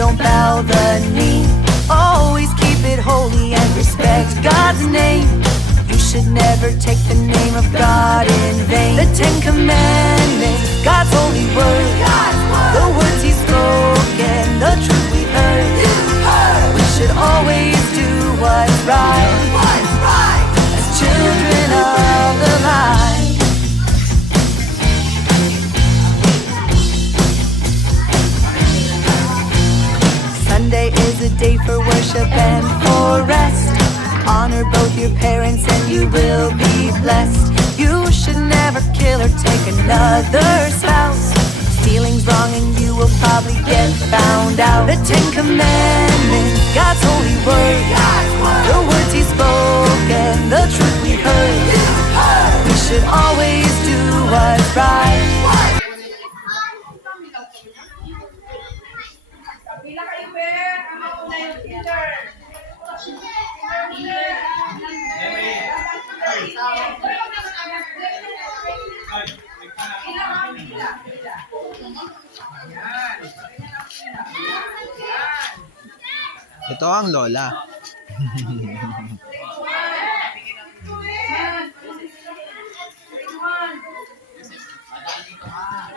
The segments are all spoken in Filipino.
don't bow the knee. Always keep it holy and respect God's name. You should never take the name of God in vain. The Ten Commandments, God's holy word, the words He spoken, the truth we heard. We should always do what's right as children of the light. Sunday is a day for worship and for rest. Honor both your parents and you will be blessed. You should never kill or take another's spouse. Stealing's wrong and you will probably get found out. The Ten Commandments, God's holy word, the words He spoken, the truth we heard. We should always do what's right. Ito ang lola.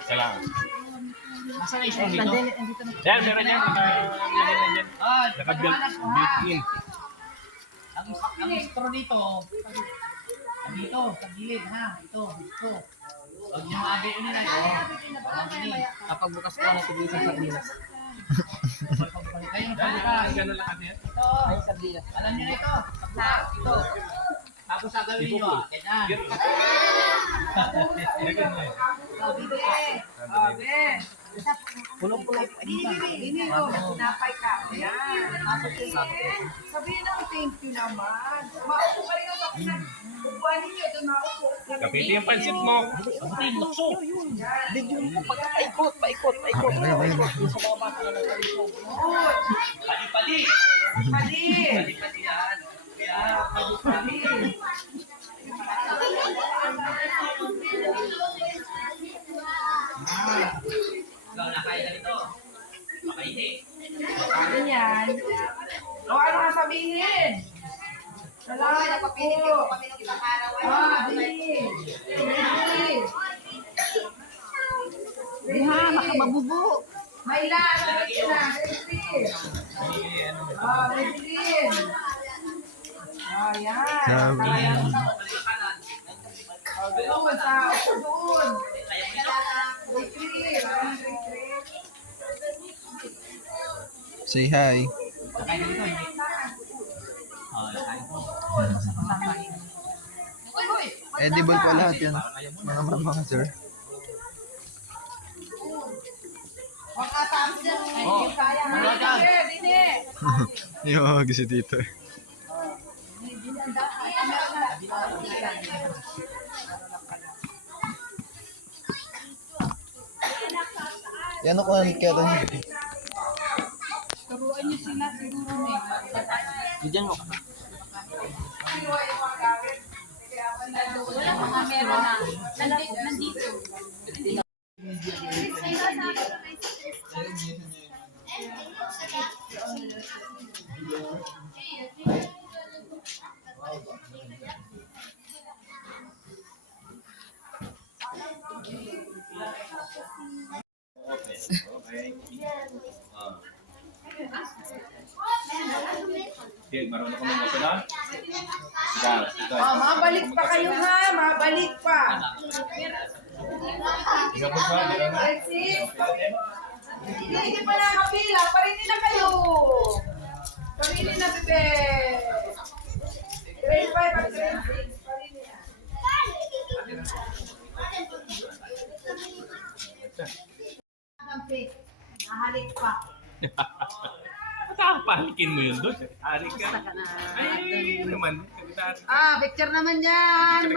Salam. Yan, meron yan. Naka-built-in. Ang straw dito, dito, sa gilid ha, ito. Huwag niyo maabi nila ito. Kapag bukas ko na tigil sa sardinas. Kayo nagpapagkas. Gano'n lang natin. Ito. Ay, sardinas. Alam niyo na ito. Ito. Tapos gagawin niyo, ganyan. Pulong-pulong. Sabihin ako thank you naman. Maupo ka rin sa upuan ninyo. Doon maupo. Kapiti yung pansit mo. Sabutin, lukso. Paikot. Yung sa mga bata na nagkalisod. Padi-padi. Pali. Padi-padi yan. Pali. Ikaw na kaya ganito. Baka hindi. Ganyan. O ano nga sabihin? Salamat po. Di. Diha, baka mabubo. Mayla, ready na. Ready. Yan. Doon sa doon. Say hi. Kaya ganito, hindi. Edible pa lahat yan. Mga mama, sir. Yung mga gusto dito. Yan ako ang kaya rin. Turuan niyo sila siguro na. Diyan mo. Wala mga meron na. Nandito. Okay, marunong ka mga pala? Ikaw. Mabalik pa kayo ha. Mabalik pa. Ikaw po sa, di ba? Let's see. Hindi pa nakapila. Parinin na kayo. Parinin na, bebe. Grade 5 at grade 6. Parinin na. Nahalik pa. Palikin mo yun doon. Ari ka. Ay, naman. Picture naman yan.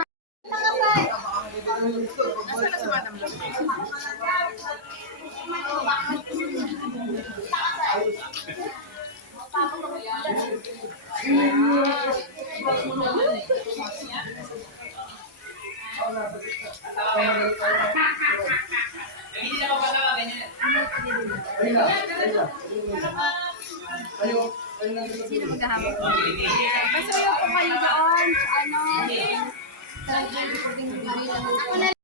Hindi na ako kasama, ganyan. Sino maghahamon? Basta yung po kayo doon sa ano. Sa